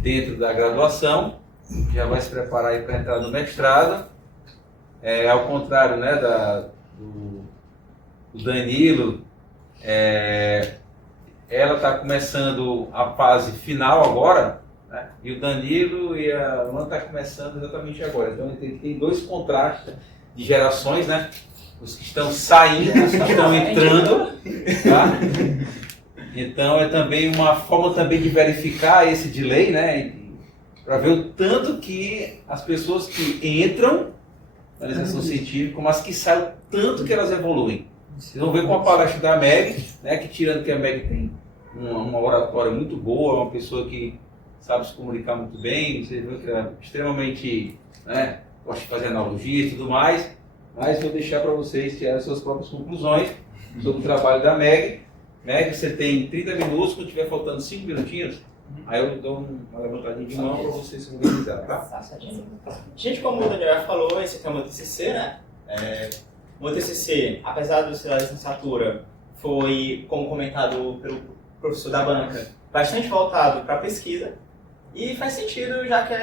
dentro da graduação, já vai se preparar aí para entrar no mestrado. Ao contrário, né, do Danilo, ela está começando a fase final agora, né, e o Danilo e a Luana estão começando exatamente agora. Então tem dois contrastes de gerações, né? Os que estão saindo, os que estão entrando, tá? Então é também uma forma também de verificar esse delay, né? Para ver o tanto que as pessoas que entram na iniciação científica, como as que saem, o tanto que elas evoluem. Vocês vão ver com a palestra da Meg, né? Que tirando que a Meg tem uma oratória muito boa, uma pessoa que sabe se comunicar muito bem, vocês viram que é extremamente, né, gosta de fazer analogia e tudo mais. Mas vou deixar para vocês tirarem suas próprias conclusões sobre o trabalho da Meg. Meg, você tem 30 minutos, quando estiver faltando 5 minutinhos, aí eu dou uma levantadinha de mão para você se organizar, tá? Gente, como o Daniel falou, esse aqui é o meu TCC, né? O meu TCC, apesar de ser da licenciatura, foi, como comentado pelo professor da banca, bastante voltado para pesquisa. E faz sentido, já que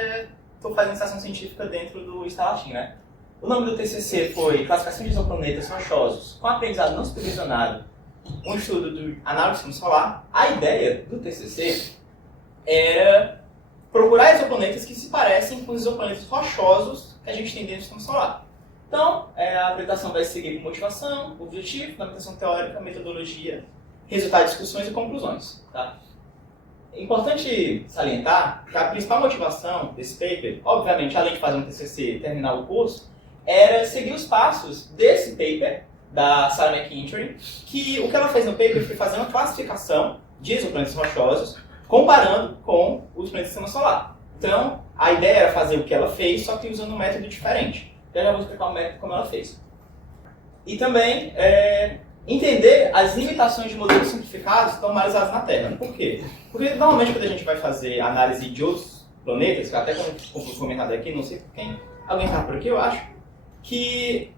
estou fazendo iniciação científica dentro do Estalatim, né? O nome do TCC foi Classificação de Exoplanetas Rochosos com Aprendizado Não Supervisionado, um estudo de análise do sistema solar. A ideia do TCC era procurar exoplanetas que se parecem com os exoplanetas rochosos que a gente tem dentro do sistema solar. Então, a apresentação vai seguir com motivação, objetivo, fundamentação teórica, metodologia, resultado de discussões e conclusões. Tá? É importante salientar que a principal motivação desse paper, obviamente, além de fazer um TCC e terminar o curso, era seguir os passos desse paper da Sarah McIntyre, que o que ela fez no paper foi fazer uma classificação de exoplanetas rochosos comparando com os planetas do sistema solar. Então, a ideia era fazer o que ela fez, só que usando um método diferente. Eu já vou explicar o método como ela fez. E também entender as limitações de modelos simplificados que estão analisados na Terra. Por quê? Porque normalmente quando a gente vai fazer análise de outros planetas, que até como foi comentado aqui, não sei por quem, alguém está por aqui, eu acho, que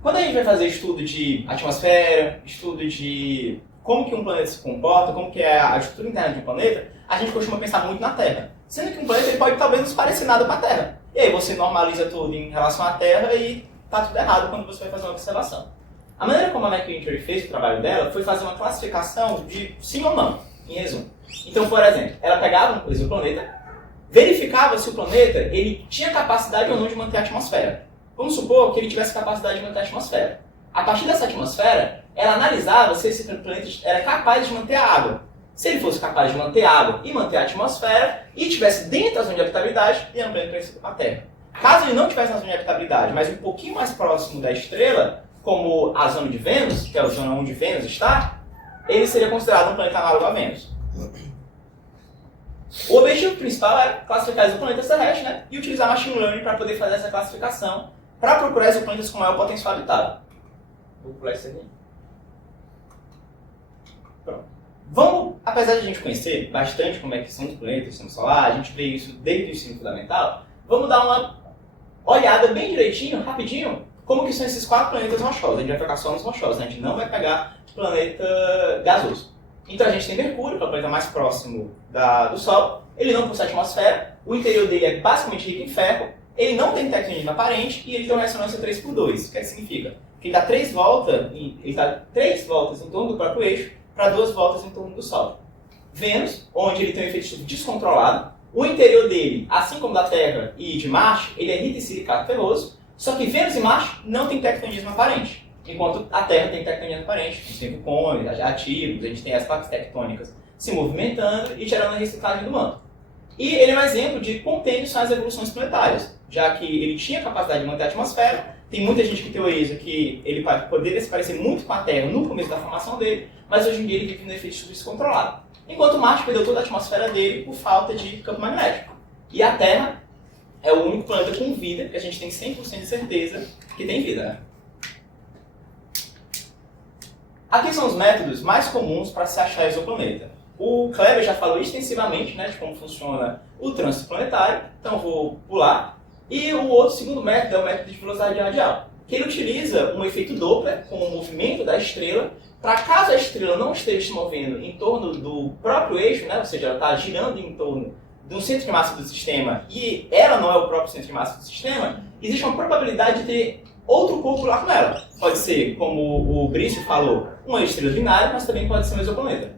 quando a gente vai fazer estudo de atmosfera, estudo de como que um planeta se comporta, como que é a estrutura interna de um planeta, a gente costuma pensar muito na Terra. Sendo que um planeta ele pode talvez não se parecer nada com a Terra. E aí você normaliza tudo em relação à Terra e está tudo errado quando você vai fazer uma observação. A maneira como a McIntyre fez o trabalho dela foi fazer uma classificação de sim ou não, em resumo. Então, por exemplo, ela pegava um exoplaneta, verificava se o planeta ele tinha capacidade ou não de manter a atmosfera. Vamos supor que ele tivesse capacidade de manter a atmosfera. A partir dessa atmosfera, ela analisava se esse planeta era capaz de manter a água. Se ele fosse capaz de manter a água e manter a atmosfera, e estivesse dentro da zona de habitabilidade, ele era um planeta parecido com a Terra. Caso ele não estivesse na zona de habitabilidade, mas um pouquinho mais próximo da estrela, como a zona de Vênus, que é a zona onde Vênus está, ele seria considerado um planeta análogo a Vênus. O objetivo principal é classificar exoplanetas terrestres, né? E utilizar machine learning para poder fazer essa classificação para procurar exoplanetas com maior potencial habitável. Vou pular isso aqui. Pronto. Vamos, apesar de a gente conhecer bastante como é que são os planetas do sistema solar, a gente vê isso desde o ensino fundamental, vamos dar uma olhada bem direitinho, rapidinho, como que são esses 4 planetas rochosos. A gente vai focar só nos rochosos, né? A gente não vai pegar planeta gasoso. Então a gente tem Mercúrio, que é o planeta mais próximo do Sol. Ele não possui atmosfera, o interior dele é basicamente rico em ferro, ele não tem tectonismo aparente e ele tem uma ressonância 3x2. O que significa? Que ele dá 3 voltas em torno do próprio eixo para 2 voltas em torno do Sol. Vênus, onde ele tem um efeito estufa descontrolado, o interior dele, assim como da Terra e de Marte, ele é rico em silicato ferroso, só que Vênus e Marte não tem tectonismo aparente. Enquanto a Terra tem tectonismo aparente, a gente tem vulcões ativos, a gente tem as placas tectônicas se movimentando e gerando a reciclagem do manto. E ele é um exemplo de quão tênues são as evoluções planetárias, já que ele tinha capacidade de manter a atmosfera. Tem muita gente que teoriza que ele poderia se parecer muito com a Terra no começo da formação dele, mas hoje em dia ele vive no efeito estufa descontrolado. Enquanto Marte perdeu toda a atmosfera dele por falta de campo magnético. E a Terra é o único planeta com vida que a gente tem 100% de certeza que tem vida, né? Aqui são os métodos mais comuns para se achar exoplaneta. O Kleber já falou extensivamente, né, de como funciona o trânsito planetário, então eu vou pular. E o outro segundo método é o método de velocidade radial. que ele utiliza um efeito Doppler, com o movimento da estrela, para caso a estrela não esteja se movendo em torno do próprio eixo, né, ou seja, ela está girando em torno de um centro de massa do sistema e ela não é o próprio centro de massa do sistema, existe uma probabilidade de ter outro corpo lá com ela. Pode ser, como o Brício falou, uma estrela binária, mas também pode ser um exoplaneta.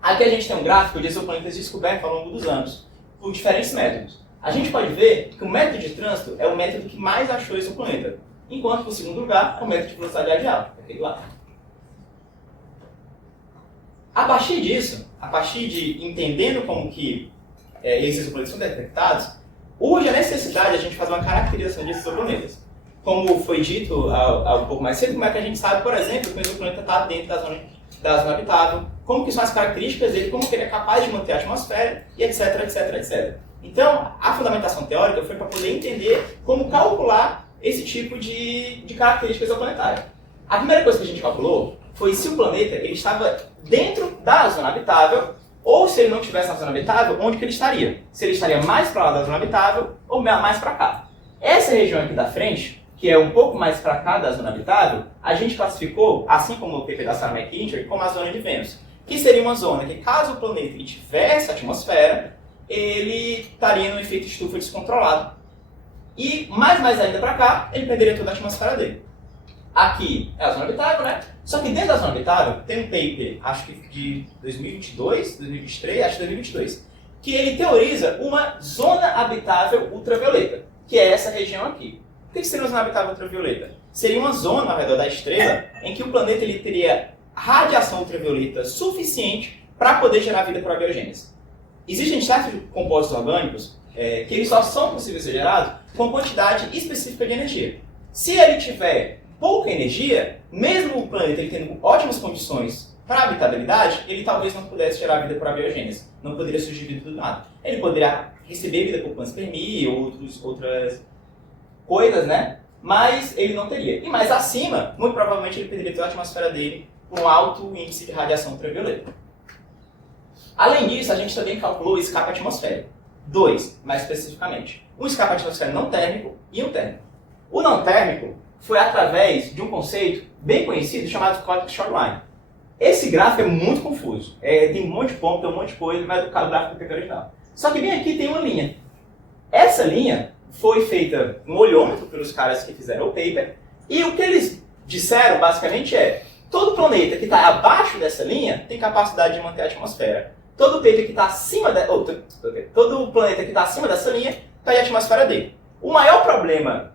Aqui a gente tem um gráfico de exoplanetas descobertos ao longo dos anos, por diferentes métodos. A gente pode ver que o método de trânsito é o método que mais achou exoplaneta, enquanto que o segundo lugar é o método de velocidade radial, aquele lá. A partir disso, a partir de entendendo como que esses exoplanetas são detectados, urge a necessidade de a gente fazer uma caracterização desses exoplanetas. Como foi dito há um pouco mais cedo, como é que a gente sabe, por exemplo, que o exoplaneta está dentro da zona habitável, como que são as características dele, como que ele é capaz de manter a atmosfera, e etc, etc, etc. Então, a fundamentação teórica foi para poder entender como calcular esse tipo de característica exoplanetária. A primeira coisa que a gente calculou foi se o planeta ele estava dentro da zona habitável, ou se ele não estivesse na zona habitável, onde que ele estaria? Se ele estaria mais para lá da zona habitável, ou mais para cá. Essa região aqui da frente, que é um pouco mais para cá da zona habitável, a gente classificou, assim como o PP da Sarah McIntyre, como a zona de Vênus, que seria uma zona que, caso o planeta ele tivesse atmosfera, ele estaria no efeito estufa descontrolado. E, mais ainda para cá, ele perderia toda a atmosfera dele. Aqui é a zona habitável, né? Só que dentro da zona habitável tem um paper, acho que de 2022, 2023, acho que 2022, que ele teoriza uma zona habitável ultravioleta, que é essa região aqui. O que seria uma zona habitável ultravioleta? Seria uma zona ao redor da estrela em que o planeta ele teria radiação ultravioleta suficiente para poder gerar vida por abiogênese. Existem certos compostos orgânicos que eles só são possíveis ser gerados com quantidade específica de energia. Se ele tiver pouca energia, mesmo o planeta ele tendo ótimas condições para habitabilidade, ele talvez não pudesse gerar vida por abiogênese. Não poderia surgir vida do nada. Ele poderia receber vida por panspermia ou outras coisas, né? Mas ele não teria. E mais acima, muito provavelmente ele perderia toda a atmosfera dele com um alto índice de radiação ultravioleta. Além disso, a gente também calculou o escape atmosférico. Dois, mais especificamente. Um escape atmosférico não térmico e um térmico. O não térmico foi através de um conceito bem conhecido chamado Cosmic Shoreline. Esse gráfico é muito confuso. Tem um monte de ponto, tem um monte de coisa, mas do gráfico do PP original. Só que bem aqui tem uma linha. Essa linha foi feita no olhômetro pelos caras que fizeram o paper, e o que eles disseram basicamente é: todo planeta que está abaixo dessa linha tem capacidade de manter a atmosfera. Todo paper que está acima todo planeta que está acima dessa linha está em atmosfera dele. O maior problema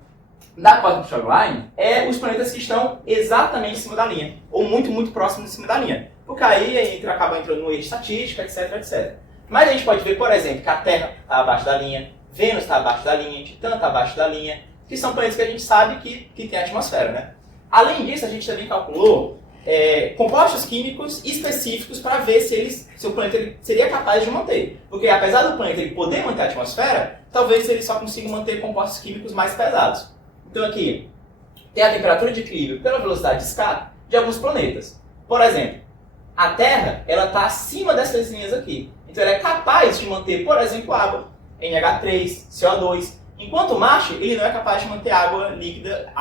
da Cosmic Shoreline é os planetas que estão exatamente em cima da linha, ou muito, muito próximos de cima da linha. Porque aí acaba entrando no eixo estatístico, etc, etc. Mas a gente pode ver, por exemplo, que a Terra está abaixo da linha, Vênus está abaixo da linha, Titã está abaixo da linha, que são planetas que a gente sabe que tem atmosfera, né? Além disso, a gente também calculou compostos químicos específicos para ver se o planeta seria capaz de manter. Porque apesar do planeta ele poder manter a atmosfera, talvez ele só consiga manter compostos químicos mais pesados. Então aqui, tem a temperatura de equilíbrio pela velocidade de escape de alguns planetas. Por exemplo, a Terra está acima dessas linhas aqui. Então ela é capaz de manter, por exemplo, água, NH3, CO2. Enquanto o Marte, ele não é capaz de manter água líquida,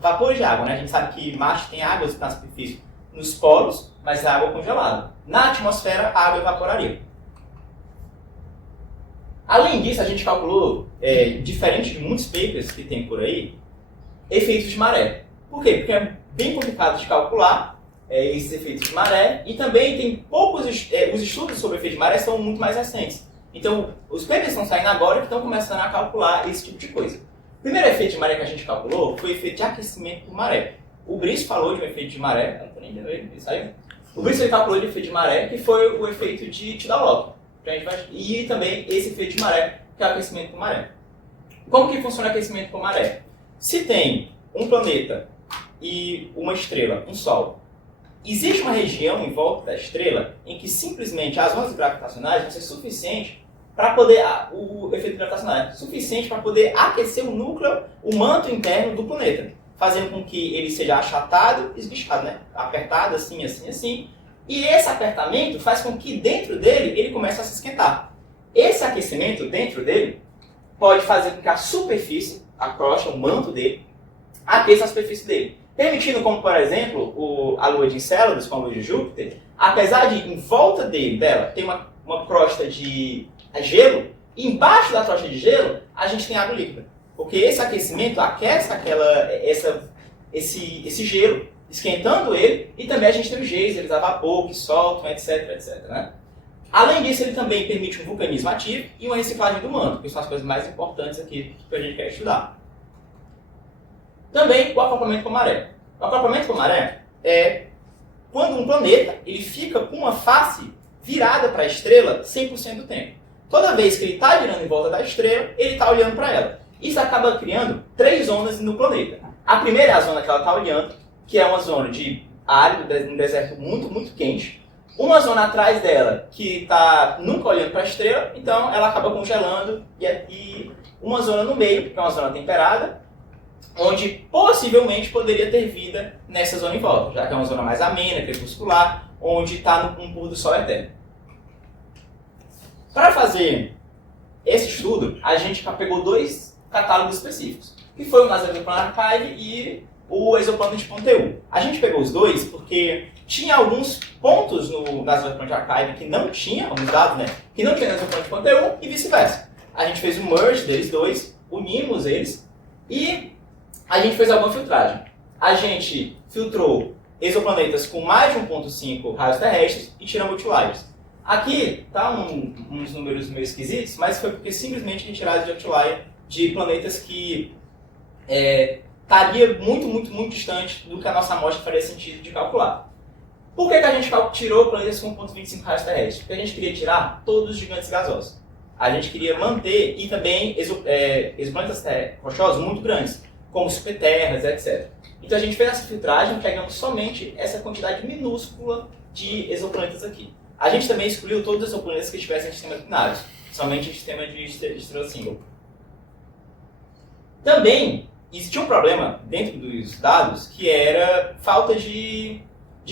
vapores de água, né? A gente sabe que Marte tem água na superfície nos polos, mas é água congelada. Na atmosfera, a água evaporaria. Além disso, a gente calculou, diferente de muitos papers que tem por aí, efeitos de maré. Por quê? Porque é bem complicado de calcular esses efeitos de maré, e também tem poucos os estudos sobre efeito de maré são muito mais recentes. Então, os papers estão saindo agora e estão começando a calcular esse tipo de coisa. O primeiro efeito de maré que a gente calculou foi o efeito de aquecimento por maré. O Brice falou de um efeito de maré, não estou nem vendo ele saiu. O Brice calculou de efeito de maré, que foi o efeito de Tidal-Lock. E também esse efeito de maré, que é o aquecimento por maré. Como que funciona o aquecimento por maré? Se tem um planeta e uma estrela, um Sol, existe uma região em volta da estrela em que simplesmente as ondas gravitacionais vão ser suficientes para poder, o efeito gravitacional é suficiente para poder aquecer o núcleo, o manto interno do planeta, fazendo com que ele seja achatado e esguichado, né? Apertado assim, assim, assim. E esse apertamento faz com que dentro dele ele comece a se esquentar. Esse aquecimento dentro dele pode fazer com que a superfície, a crosta, o manto dele, aqueça a superfície dele. Permitindo, como por exemplo, a Lua de Encélado, com a Lua de Júpiter, apesar de em volta dela ter uma crosta de gelo, embaixo da crosta de gelo a gente tem água líquida. Porque esse aquecimento aquece esse gelo, esquentando ele, e também a gente tem os geysers a vapor que soltam, etc, etc. Né? Além disso, ele também permite um vulcanismo ativo e uma reciclagem do manto, que são as coisas mais importantes aqui que a gente quer estudar. Também o acoplamento com maré. O acoplamento com maré é quando um planeta ele fica com uma face virada para a estrela 100% do tempo. Toda vez que ele está girando em volta da estrela, ele está olhando para ela. Isso acaba criando 3 zonas no planeta. A primeira é a zona que ela está olhando, que é uma zona de árido, um deserto muito, muito quente. Uma zona atrás dela, que está nunca olhando para a estrela, então ela acaba congelando. E uma zona no meio, que é uma zona temperada, onde possivelmente poderia ter vida nessa zona em volta, já que é uma zona mais amena, crepuscular, onde está um pôr do sol eterno. Para fazer esse estudo, a gente pegou 2 catálogos específicos, que foi o NASA Exoplanet Archive e o Exoplanet Ponteu. A gente pegou os 2 porque tinha alguns pontos no NASA Exoplanet Archive que não tinha, alguns dados, né, que não tinha no Exoplanet Ponteu e vice-versa. A gente fez um merge deles 2, unimos eles e a gente fez alguma filtragem. A gente filtrou exoplanetas com mais de 1.5 raios terrestres e tiramos outliers. Aqui tá uns números meio esquisitos, mas foi porque simplesmente retiraram de outlier de planetas que estaria muito, muito, muito distante do que a nossa amostra faria sentido de calcular. Por que a gente tirou planetas com 1.25 raios terrestres? Porque a gente queria tirar todos os gigantes gasosos. A gente queria manter, e também exoplanetas rochosos muito grandes, como superterras, etc. Então a gente fez essa filtragem, pegamos somente essa quantidade minúscula de exoplanetas aqui. A gente também excluiu todos os exoplanetas que estivessem em sistemas binários, somente em sistema de estrela single. Também existia um problema dentro dos dados, que era falta de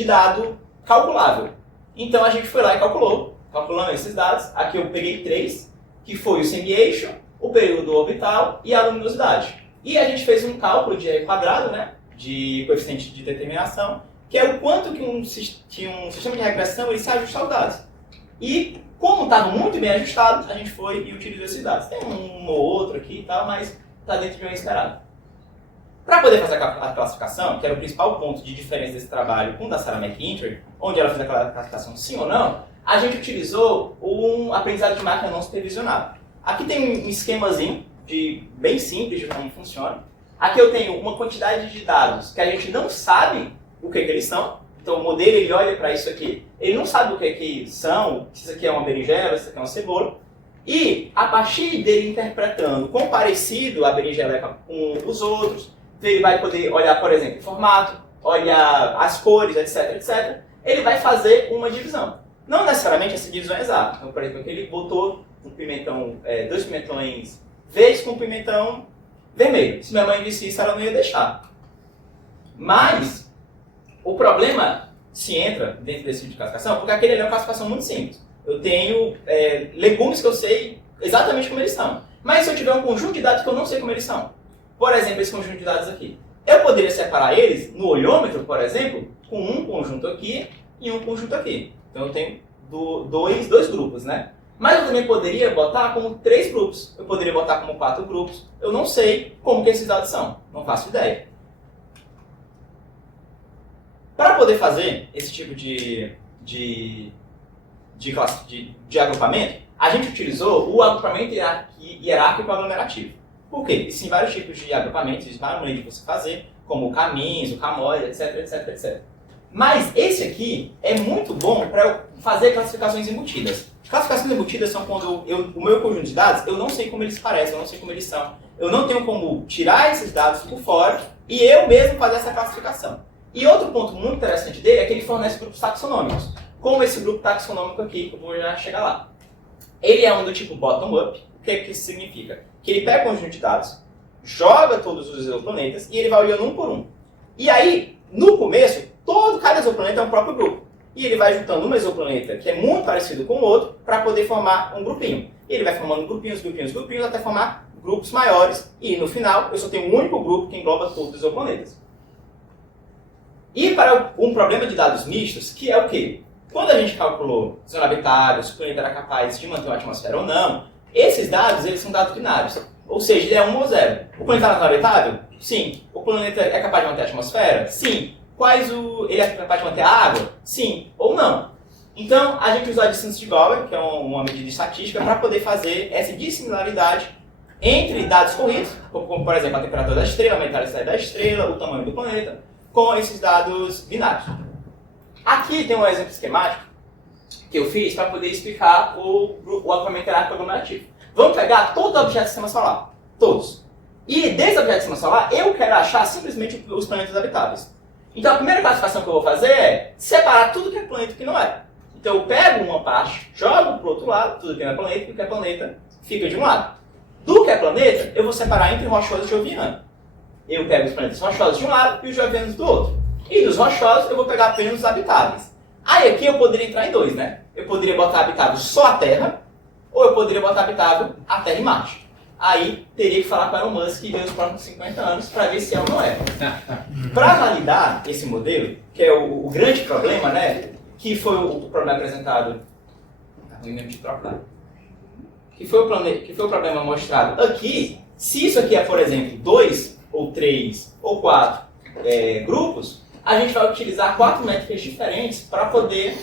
dado calculável. Então a gente foi lá e calculando esses dados. Aqui eu peguei 3, que foi o semi-eixo, o período orbital e a luminosidade. E a gente fez um cálculo de R quadrado, né, de coeficiente de determinação, que é o quanto que um sistema de regressão ele se ajusta aos dados. E como estavam muito bem ajustados, a gente foi e utilizou esses dados. Tem um ou outro aqui e tal, mas está dentro de um esperado. Para poder fazer a classificação, que era o principal ponto de diferença desse trabalho com o da Sarah McIntyre, onde ela fez aquela classificação sim ou não, a gente utilizou um aprendizado de máquina não supervisionado. Aqui tem um esquemazinho bem simples de como funciona. Aqui eu tenho uma quantidade de dados que a gente não sabe o que eles são. Então o modelo ele olha para isso aqui, ele não sabe o que são, se isso aqui é uma berinjela, se isso aqui é uma cebola. E a partir dele interpretando quão parecido a berinjela é com os outros, ele vai poder olhar, por exemplo, o formato, olhar as cores, etc, etc. Ele vai fazer uma divisão. Não necessariamente essa divisão é exata. Então, por exemplo, aqui ele botou um pimentão, 2 pimentões verdes com um pimentão vermelho. Se minha mãe disse isso, ela não ia deixar. Mas o problema se entra dentro desse tipo de classificação, porque aquele é uma classificação muito simples. Eu tenho legumes que eu sei exatamente como eles são. Mas se eu tiver um conjunto de dados que eu não sei como eles são, por exemplo, esse conjunto de dados aqui, eu poderia separar eles no olhômetro, por exemplo, com um conjunto aqui e um conjunto aqui. Então eu tenho dois grupos, né? Mas eu também poderia botar como 3 grupos. Eu poderia botar como 4 grupos. Eu não sei como que esses dados são. Não faço ideia. Para poder fazer esse tipo de agrupamento, a gente utilizou o agrupamento hierárquico aglomerativo. Por quê? Existem vários tipos de agrupamentos, existem várias maneiras de você fazer, como o caminhos, o camoide, etc, etc, etc. Mas esse aqui é muito bom para fazer classificações embutidas. Classificações embutidas são quando o meu conjunto de dados, eu não sei como eles parecem, eu não sei como eles são. Eu não tenho como tirar esses dados por fora e eu mesmo fazer essa classificação. E outro ponto muito interessante dele é que ele fornece grupos taxonômicos, como esse grupo taxonômico aqui, que eu vou já chegar lá. Ele é um do tipo bottom-up. O que isso significa? Que ele pega o conjunto de dados, joga todos os exoplanetas e ele vai olhando um por um. E aí, no começo, cada exoplaneta é um próprio grupo. E ele vai juntando um exoplaneta que é muito parecido com o outro para poder formar um grupinho. E ele vai formando grupinhos, até formar grupos maiores e, no final, eu só tenho um único grupo que engloba todos os planetas. E para um problema de dados mistos, que é o quê? Quando a gente calculou zona habitável, se o planeta era capaz de manter uma atmosfera ou não, esses dados eles são dados binários. Ou seja, ele é 1 ou 0. O planeta era habitável? Sim. O planeta é capaz de manter a atmosfera? Sim. Ele é capaz de manter a água? Sim ou não. Então, a gente usou a distância de Gauss, que é uma medida estatística, para poder fazer essa dissimilaridade entre dados corridos, como, por exemplo, a temperatura da estrela, a metalicidade da estrela, o tamanho do planeta, com esses dados binários. Aqui tem um exemplo esquemático que eu fiz para poder explicar o agrupamento hierárquico aglomerativo. Vamos pegar todo o objeto do sistema solar, todos. E desse objeto do sistema solar, eu quero achar simplesmente os planetas habitáveis. Então, a primeira classificação que eu vou fazer é separar tudo que é planeta e o que não é. Então, eu pego uma parte, jogo para o outro lado, tudo que é planeta, e o que é planeta fica de um lado. Do que é planeta, eu vou separar entre rochoso e joviano. Eu pego os planetas rochosos de um lado e os jovianos do outro. E dos rochosos, eu vou pegar apenas os habitáveis. Aí aqui eu poderia entrar em dois, né? Eu poderia botar habitável só a Terra, ou eu poderia botar habitável a Terra e Marte. Aí teria que falar com o Elon Musk e ver os próximos 50 anos para ver se é ou não é. Para validar esse modelo, que é o grande problema, né? Que foi o problema apresentado. Que foi o problema mostrado aqui. Se isso aqui é, por exemplo, 2 ou 3 ou 4 grupos, a gente vai utilizar 4 métricas diferentes para poder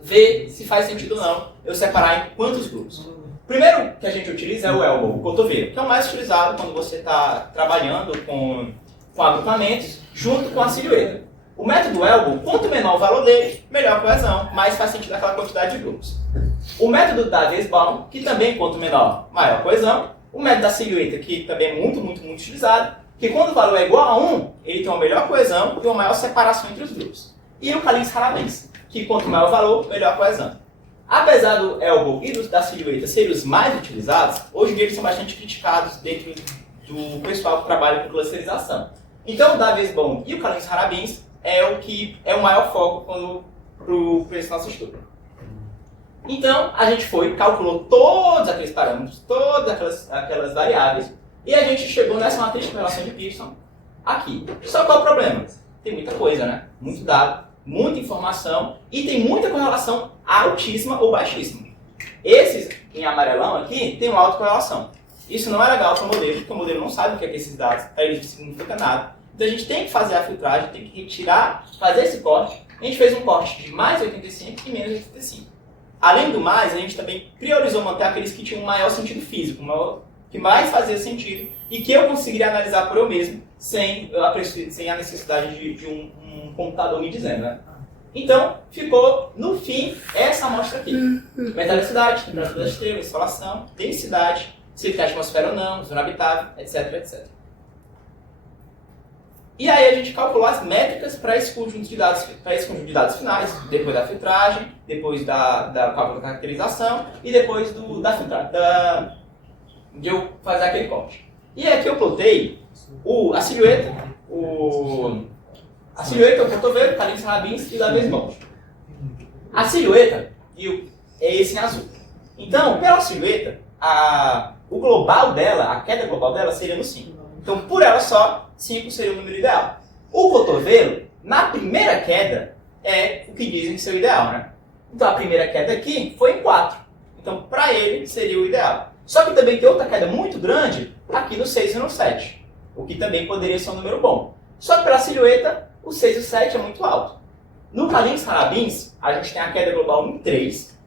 ver se faz sentido ou não eu separar em quantos grupos. O primeiro que a gente utiliza é o elbow, o cotovelo, que é o mais utilizado quando você está trabalhando com agrupamentos junto com a silhueta. O método elbow, quanto menor o valor dele, melhor a coesão, mais faz sentido aquela quantidade de grupos. O método da Weisbaum, que também quanto menor, maior a coesão. O método da silhueta, que também é muito utilizado, que quando o valor é igual a 1, ele tem uma melhor coesão e uma maior separação entre os grupos. E o Kalins-Harabins, que quanto maior o valor, melhor a coesão. Apesar do elbow e da silhueta serem os mais utilizados, hoje em dia eles são bastante criticados dentro do pessoal que trabalha com clusterização. Então o da Weisbaum e o Kalins-Harabins é o que é o maior foco para esse nosso estudo. Então, a gente calculou todos aqueles parâmetros, todas aquelas variáveis, e a gente chegou nessa matriz de correlação de Pearson aqui. Só qual é o problema? Tem muita coisa, né? Muito dado, muita informação, e tem muita correlação altíssima ou baixíssima. Esses, em amarelão aqui, tem uma alta correlação. Isso não é legal para o modelo, porque o modelo não sabe o que é esses dados, para ele não significa nada. Então a gente tem que fazer a filtragem, tem que retirar, fazer esse corte. A gente fez um corte de mais 85 e menos 85. Além do mais, a gente também priorizou manter aqueles que tinham um maior sentido físico, que mais fazia sentido e que eu conseguiria analisar por eu mesmo, sem a necessidade de um computador me dizendo, né? Então, ficou, no fim, essa amostra aqui. Metalicidade, temperatura da estrela, insolação, densidade, se ele tem atmosfera ou não, zona habitável, etc, etc. E aí a gente calculou as métricas para esse conjunto de dados, finais, depois da filtragem, depois da cálculo da caracterização e depois da filtragem, de eu fazer aquele corte. E aqui eu plotei a silhueta, o cotovelo, Kalins-Harabins e o da Weisbaum. A silhueta é esse em azul. Então, pela silhueta, o global dela, a queda global dela seria no 5. Então, por ela só, 5 seria o número ideal. O cotovelo, na primeira queda, é o que dizem ser o ideal, né? Então, a primeira queda aqui foi em 4. Então, para ele, seria o ideal. Só que também tem outra queda muito grande aqui no 6 e no 7, o que também poderia ser um número bom. Só que pela silhueta, o 6 e o 7 é muito alto. No Kalins-Harabins, a gente tem a queda global em 3.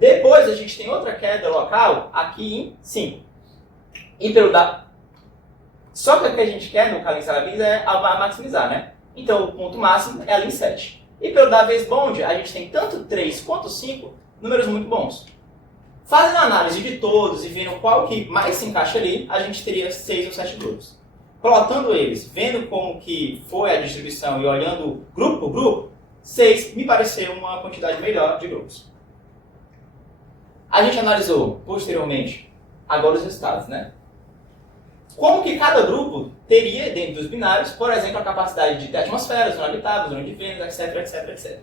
Depois, a gente tem outra queda local aqui em 5. E só que o que a gente quer no Kalins-Harabins é maximizar, né? Então, o ponto máximo é ali em 7. E pelo da Weisbaum, a gente tem tanto 3 quanto 5 números muito bons. Fazendo a análise de todos e vendo qual que mais se encaixa ali, a gente teria 6 ou 7 grupos. Plotando eles, vendo como que foi a distribuição e olhando grupo por grupo, 6 me pareceu uma quantidade melhor de grupos. A gente analisou posteriormente agora os resultados, né? Como que cada grupo teria, dentro dos binários, por exemplo, a capacidade de ter atmosfera, zona habitável, zona de Vênus, etc, etc.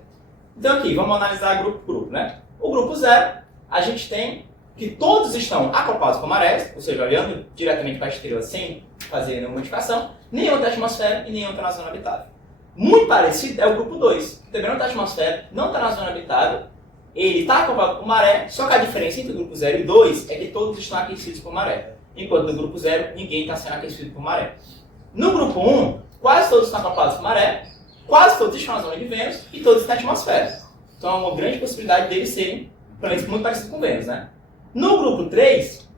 Então aqui, vamos analisar grupo por grupo, né? O grupo 0, a gente tem que todos estão acoplados com marés, ou seja, olhando diretamente para a estrela sem fazer nenhuma modificação, nenhum está na atmosfera e nenhum está na zona habitável. Muito parecido é o grupo 2, que também não está na atmosfera, não está na zona habitável, ele está acoplado com maré, só que a diferença entre o grupo 0 e 2 é que todos estão aquecidos por maré, enquanto no grupo 0 ninguém está sendo aquecido por maré. No grupo 1, quase todos estão acoplados com maré, quase todos estão na zona de Vênus e todos estão na atmosfera. Então há uma grande possibilidade deles serem planetas muito parecidos com Vênus, né? No grupo 3,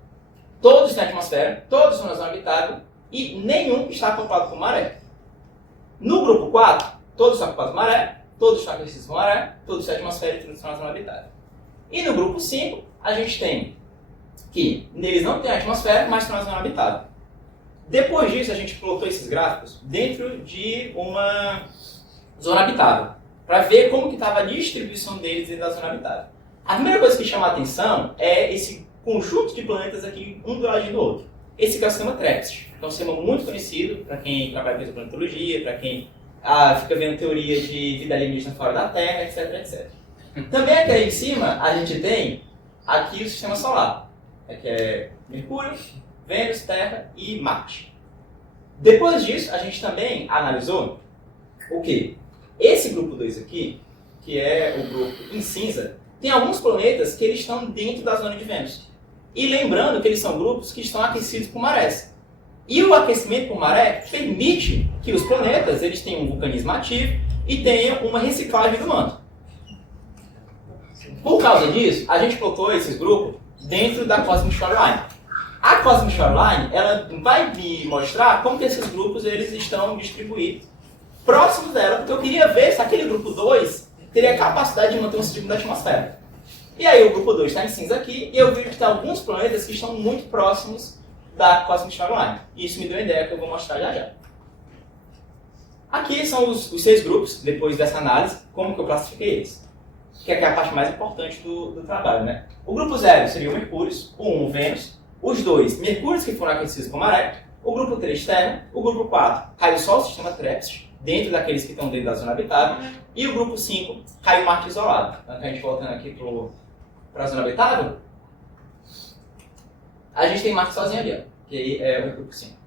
todos estão na atmosfera, todos estão na zona habitável e nenhum está acoplado com maré. No grupo 4, todos estão acoplados com maré, todos estão aquecidos com maré, todos estão na atmosfera e todos estão na zona habitável. E no grupo 5, a gente tem que neles não tem atmosfera, mas estão na zona habitável. Depois disso, a gente plotou esses gráficos dentro de uma zona habitável, para ver como que estava a distribuição deles dentro da zona habitável. A primeira coisa que chama a atenção é esse conjunto de planetas aqui, um do lado do outro. Esse aqui é o sistema TREPPIST, que é um sistema muito conhecido para quem trabalha com exoplanetologia, para quem fica vendo teoria de vida alienígena fora da Terra, etc, etc. Também aqui em cima, a gente tem aqui o sistema solar, que é Mercúrio, Vênus, Terra e Marte. Depois disso, a gente também analisou o quê? Esse grupo 2 aqui, que é o grupo em cinza, tem alguns planetas que eles estão dentro da zona de Vênus. E lembrando que eles são grupos que estão aquecidos por marés. E o aquecimento por maré permite que os planetas eles tenham um vulcanismo ativo e tenham uma reciclagem do manto. Por causa disso, a gente plotou esses grupos dentro da Cosmic Shoreline. A Cosmic Shoreline ela vai me mostrar como que esses grupos eles estão distribuídos próximos dela, porque eu queria ver se aquele grupo 2 teria a capacidade de manter um sistema da atmosfera. E aí o grupo 2 está em cinza aqui, e eu vejo que tem alguns planetas que estão muito próximos da Cosmic Shoreline. E isso me deu uma ideia que eu vou mostrar já já. Aqui são os 6 grupos, depois dessa análise, como que eu classifiquei eles. Que é a parte mais importante do trabalho, né? O grupo 0 seria o Mercúrio, o 1 o Vênus, os 2 Mercúrios que foram aquecidos por maré, o grupo 3 Terra, o grupo 4 caiu só o sistema TREPPIST, dentro daqueles que estão dentro da zona habitável, e o grupo 5 caiu Marte isolado. Então, a gente voltando aqui para a zona habitável, a gente tem Marte sozinho ali, ó, que aí é o grupo 5.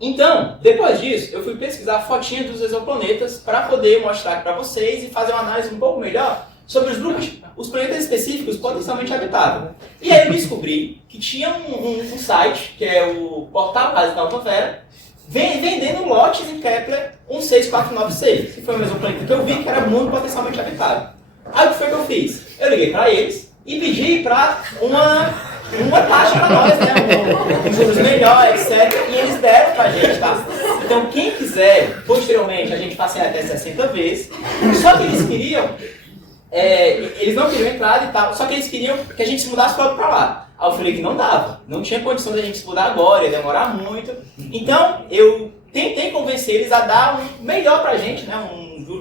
Então, depois disso, eu fui pesquisar a fotinha dos exoplanetas para poder mostrar aqui para vocês e fazer uma análise um pouco melhor sobre os grupos, os planetas específicos potencialmente habitáveis. E aí eu descobri que tinha um site, que é o Portal Base da Altosfera, vendendo lotes em Kepler 16496, que foi um exoplaneta que eu vi que era muito potencialmente habitável. Aí o que foi que eu fiz? Eu liguei para eles e pedi para uma taxa para nós, né? Com juros melhores, etc. E eles deram para a gente, tá? Então quem quiser, posteriormente, a gente passeia até 60 vezes. Só que eles queriam, eles não queriam entrada e tal, só que eles queriam que a gente se mudasse logo para lá. Aí eu falei que não dava, não tinha condição de a gente se mudar agora, ia demorar muito. Então eu tentei convencer eles a dar um melhor pra gente, né?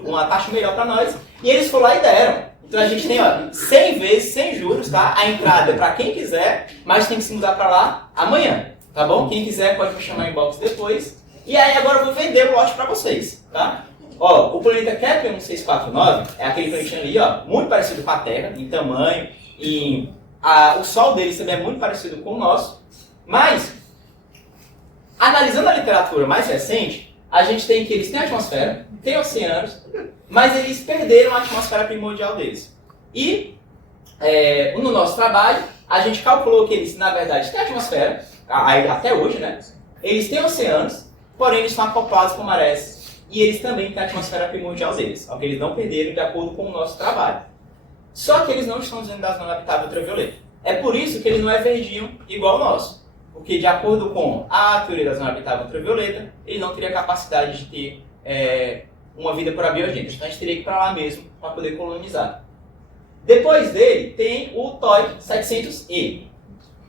Uma taxa melhor para nós. E eles foram lá e deram. Então a gente tem 100 vezes, sem juros, tá? A entrada é para quem quiser, mas tem que se mudar para lá amanhã, tá bom? Quem quiser pode me chamar em inbox depois. E aí agora eu vou vender o lote para vocês, tá? Ó, o planeta Kepler 1649 é aquele planetinho ali, ó, muito parecido com a Terra, em tamanho, o Sol deles também é muito parecido com o nosso, mas, analisando a literatura mais recente, a gente tem que eles têm atmosfera, têm oceanos, mas eles perderam a atmosfera primordial deles. E, no nosso trabalho, a gente calculou que eles, na verdade, têm atmosfera, até hoje, né? Eles têm oceanos, porém eles estão acoplados com marés, e eles também têm a atmosfera primordial deles, que eles não perderam de acordo com o nosso trabalho. Só que eles não estão dentro da zona habitável ultravioleta. É por isso que ele não é verdinho igual o nosso. Porque, de acordo com a teoria da zona habitável ultravioleta, ele não teria capacidade de ter uma vida por abiogênese. Então a gente teria que ir para lá mesmo para poder colonizar. Depois dele tem o TOI 700E,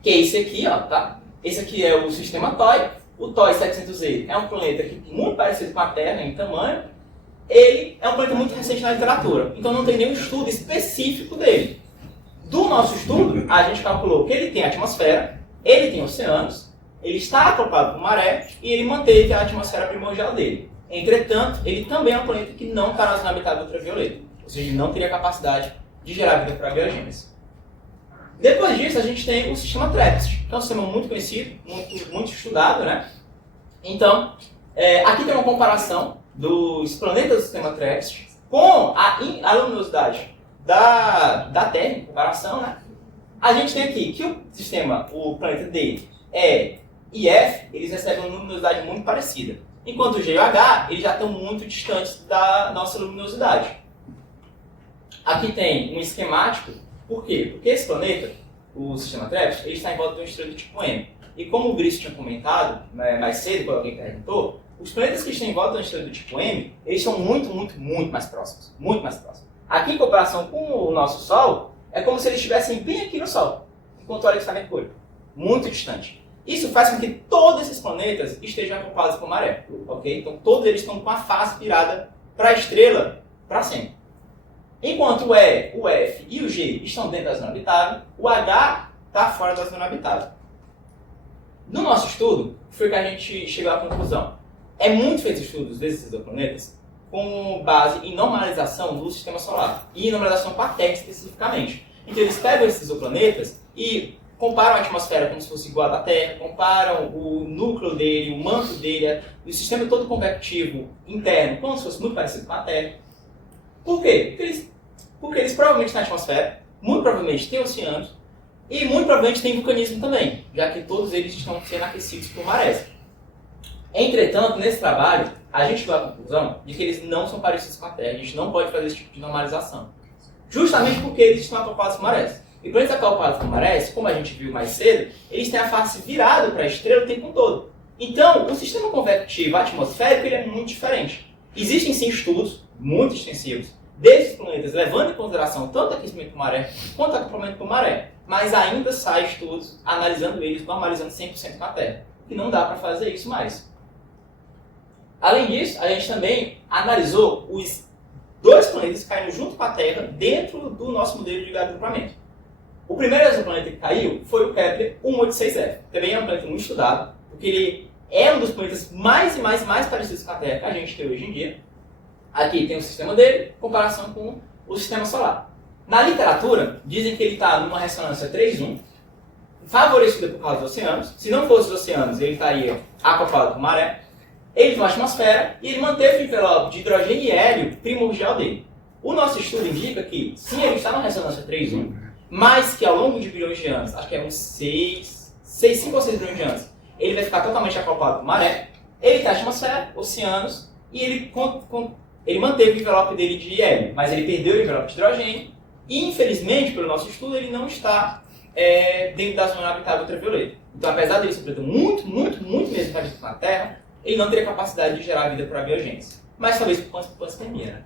que é esse aqui, ó, tá? Esse aqui é o sistema TOI. O TOI 700E é um planeta muito parecido com a Terra em tamanho. Ele é um planeta muito recente na literatura, então não tem nenhum estudo específico dele. Do nosso estudo, a gente calculou que ele tem atmosfera, ele tem oceanos, ele está acoplado com maré e ele manteve a atmosfera primordial dele. Entretanto, ele também é um planeta que não está na zona habitável ultravioleta, ou seja, ele não teria capacidade de gerar vida para a biogênese. Depois disso, a gente tem o sistema TRAPPIST, que é um sistema muito conhecido, muito estudado, né? Então, aqui tem uma comparação dos planetas do sistema TRAPPIST com a luminosidade da Terra, em comparação, né? A gente tem aqui que o planeta D e F, eles recebem uma luminosidade muito parecida. Enquanto o G e o H, eles já estão muito distantes da nossa luminosidade. Aqui tem um esquemático. Por quê? Porque esse planeta, o sistema TRAPPIST, ele está em volta de uma estrela do tipo M. E como o Brice tinha comentado, né, mais cedo, quando alguém perguntou, os planetas que estão em volta de uma estrela do tipo M, eles são muito mais próximos. Muito mais próximos. Aqui, em comparação com o nosso Sol, é como se eles estivessem bem aqui no Sol, enquanto olha que está Mercúrio. Muito distante. Isso faz com que todos esses planetas estejam acoplados com maré. Ok? Então, todos eles estão com a face virada para a estrela para sempre. Enquanto o E, o F e o G estão dentro da zona habitável, o H está fora da zona habitável. No nosso estudo, foi que a gente chegou à conclusão. É muito feito estudos desses exoplanetas com base em normalização do sistema solar e em normalização com a Terra especificamente. Então eles pegam esses exoplanetas e comparam a atmosfera como se fosse igual à da Terra, comparam o núcleo dele, o manto dele, o sistema todo convectivo interno como se fosse muito parecido com a Terra. Por quê? Porque eles provavelmente têm atmosfera, muito provavelmente têm oceanos e muito provavelmente têm vulcanismo também, já que todos eles estão sendo aquecidos por marés. Entretanto, nesse trabalho, a gente chegou à conclusão de que eles não são parecidos com a Terra. A gente não pode fazer esse tipo de normalização. Justamente porque eles estão acoplados com marés. E para eles acoplados com marés, como a gente viu mais cedo, eles têm a face virada para a estrela o tempo todo. Então, o sistema convectivo atmosférico ele é muito diferente. Existem sim estudos muito extensivos desses planetas, levando em consideração tanto aquecimento por maré quanto acoplamento por maré. Mas ainda saem estudos analisando eles, normalizando 100% com a Terra. E não dá para fazer isso mais. Além disso, a gente também analisou os dois planetas que caíram junto com a Terra dentro do nosso modelo de agrupamento. O primeiro exoplaneta que caiu foi o Kepler 186f. Também é um planeta muito estudado, porque ele é um dos planetas mais parecidos com a Terra que a gente tem hoje em dia. Aqui tem o sistema dele, em comparação com o sistema solar. Na literatura, dizem que ele está numa ressonância 3:1, favorecida por causa dos oceanos. Se não fosse os oceanos, ele estaria acoplado com maré. Ele tem uma atmosfera e ele manteve o envelope de hidrogênio e hélio primordial dele. O nosso estudo indica que, sim, ele está na ressonância 3:1, mas que ao longo de bilhões de anos, acho que é uns 5 ou 6 bilhões de anos, ele vai ficar totalmente acoplado com maré. Ele tem atmosfera, oceanos, e ele manteve o envelope dele de hélio, mas ele perdeu o envelope de hidrogênio, e infelizmente, pelo nosso estudo, ele não está dentro da zona habitável ultravioleta. Então, apesar dele ser um planeta muito mesmo parecido com a Terra, ele não teria capacidade de gerar vida por abiogênese. Mas talvez por panspermia, né?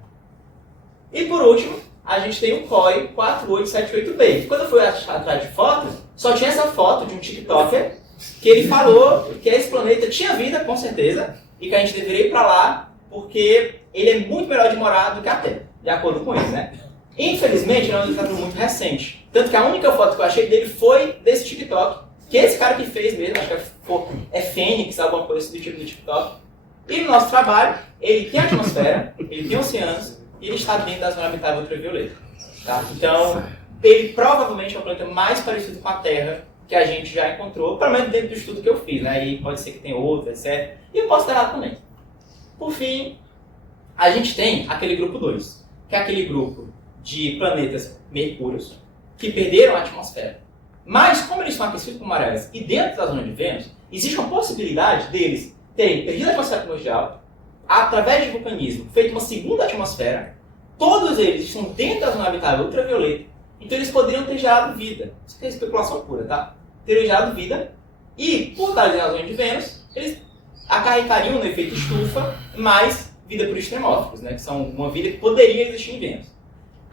E por último, a gente tem o COI 4878b. Quando eu fui atrás de fotos, só tinha essa foto de um TikToker que ele falou que esse planeta tinha vida, com certeza, e que a gente deveria ir para lá porque ele é muito melhor de morar do que a Terra, de acordo com ele, né? Infelizmente, ele é um exemplo muito recente. Tanto que a única foto que eu achei dele foi desse TikTok, que esse cara que fez mesmo, acho que é Fênix, alguma coisa do tipo do TikTok. E no nosso trabalho, ele tem atmosfera, ele tem oceanos, e ele está dentro da zona habitável ultravioleta. Tá? Então, ele provavelmente é o planeta mais parecido com a Terra que a gente já encontrou, pelo menos dentro do estudo que eu fiz, né? E pode ser que tenha outro, etc. E eu posso estar errado também. Por fim, a gente tem aquele grupo 2, que é aquele grupo de planetas mercúrios que perderam a atmosfera. Mas, como eles estão aquecidos por marés e dentro da zona de Vênus, existe uma possibilidade deles terem perdido a atmosfera primordial, através de vulcanismo, feito uma segunda atmosfera. Todos eles estão dentro da zona habitável ultravioleta, então eles poderiam ter gerado vida. Isso aqui é especulação pura, tá? Teriam gerado vida, e por estarem na zona de Vênus, eles acarretariam no efeito estufa mais vida por extremófilos, né? Que são uma vida que poderia existir em Vênus.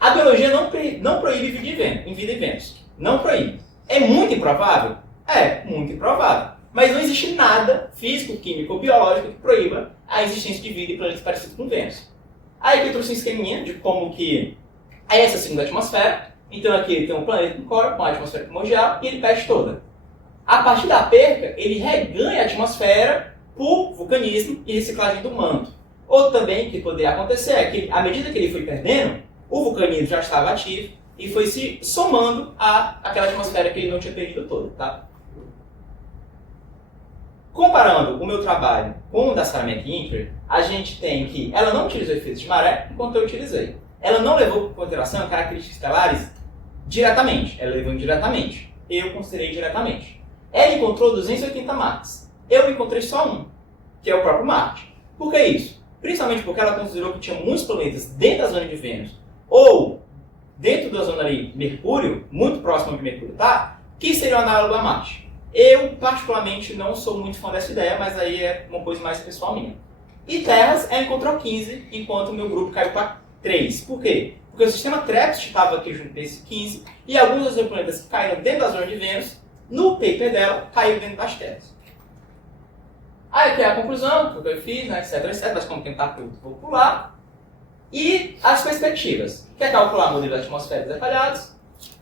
A biologia não proíbe vida em Vênus. Não proíbe. É muito improvável? É, muito improvável. Mas não existe nada físico, químico ou biológico que proíba a existência de vida em planetas parecidos com Vênus. Aí aqui eu trouxe um esqueminha de como que é essa segunda atmosfera. Então aqui ele tem um planeta com core, com a atmosfera primordial, e ele perde toda. A partir da perca, ele reganha a atmosfera por vulcanismo e reciclagem do manto. Outro também que poderia acontecer é que, à medida que ele foi perdendo, o vulcanismo já estava ativo, e foi se somando àquela atmosfera que ele não tinha perdido todo, tá? Comparando o meu trabalho com o da Sarah McIntyre, a gente tem que ela não utilizou efeitos de maré, enquanto eu utilizei. Ela não levou em consideração características estelares diretamente, ela levou indiretamente. Eu considerei diretamente. Ela encontrou 280 Martes. Eu encontrei só um, que é o próprio Marte. Por que isso? Principalmente porque ela considerou que tinha muitos planetas dentro da zona de Vênus, ou dentro da zona ali, Mercúrio, muito próximo de Mercúrio, tá? Que seria o análogo a Marte. Eu, particularmente, não sou muito fã dessa ideia, mas aí é uma coisa mais pessoal minha. E terras, ela encontrou 15, enquanto o meu grupo caiu para 3. Por quê? Porque o sistema TRAPPIST estava aqui junto desse 15, e alguns dos planetas que caíram dentro da zona de Vênus, no paper dela, caíram dentro das terras. Aí aqui é a conclusão, o que eu fiz, né, etc, mas como tentar tudo, vou pular. E as perspectivas. Quer calcular modelos atmosféricos detalhados,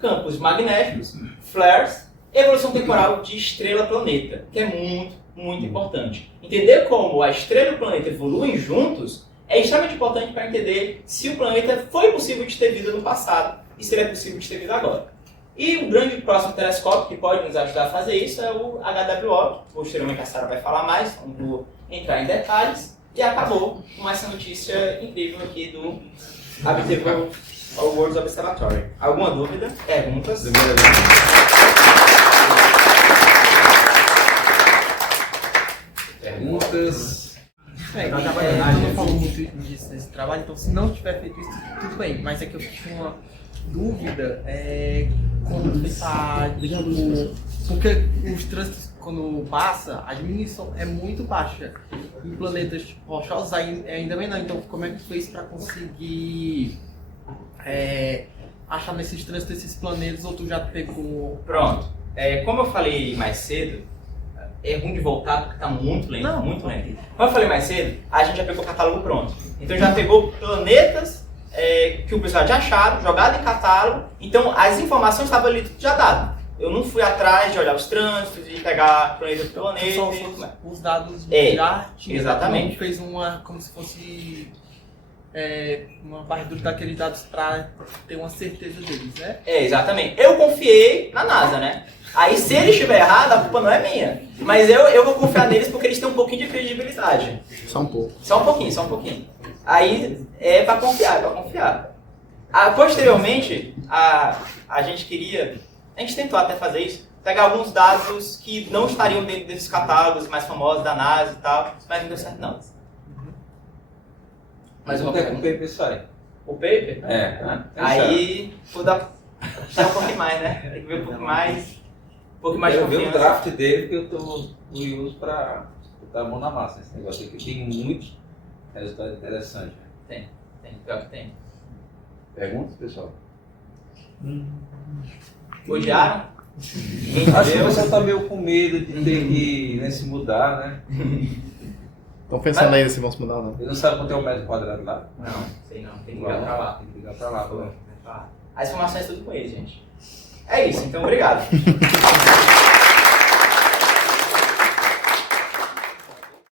campos magnéticos, flares, evolução temporal de estrela-planeta, que é muito, muito importante. Entender como a estrela e o planeta evoluem juntos é extremamente importante para entender se o planeta foi possível de ter vida no passado e se ele é possível de ter vida agora. E o grande próximo telescópio que pode nos ajudar a fazer isso é o HWO, posteriormente a Sarah vai falar mais, não vou entrar em detalhes. E acabou com essa notícia incrível aqui do Habitable Worlds Observatory. Alguma dúvida? Perguntas? Perguntas? Eu não falo muito disso nesse trabalho, então se não tiver feito isso, tudo bem. Mas é que eu tinha uma dúvida, quando pensar, tipo, porque os trânsitos, quando passa, a diminuição é muito baixa. Em planetas tipo, rochosos ainda menor. Então como é que foi isso para conseguir achar nesses trânsitos esses planetas, ou tu já pegou... Pronto. Como eu falei mais cedo, é ruim de voltar porque está muito lento, muito lento. Como eu falei mais cedo, a gente já pegou o catálogo pronto. Então já pegou planetas que o pessoal tinha achado, jogado em catálogo, então as informações estavam ali tudo já dado. Eu não fui atrás de olhar os trânsitos, de pegar planeta por planeta. Só os dados já tinha. Exatamente. Fez como se fosse uma varredura daqueles dados para ter uma certeza deles, né? Exatamente. Eu confiei na NASA, né? Aí se ele estiver errado, a culpa não é minha. Mas eu vou confiar neles porque eles têm um pouquinho de credibilidade. Só um pouco. Só um pouquinho. Aí é para confiar, posteriormente, a gente tentou até fazer isso, pegar alguns dados que não estariam dentro desses catálogos mais famosos da NASA e tal, mas não deu certo não. Mas o paper sai. O paper? Aí, vou dar um pouquinho mais, né? Tem que ver um pouco mais Eu vi o confiança. draft dele que eu estou no uso para botar a mão na massa. Esse negócio aqui tem muito resultado interessante. Tem, pior que tem. Perguntas, pessoal? Odiaram? Acho que o pessoal está meio com medo de ter que se mudar, né? Estão pensando ainda se vão se mudar ou não? Ele não sabe quanto é o metro quadrado lá? Não, sei não. Tem que ligar pra lá. Tem que ligar pra lá. As informações tudo com eles, gente. É isso, então obrigado.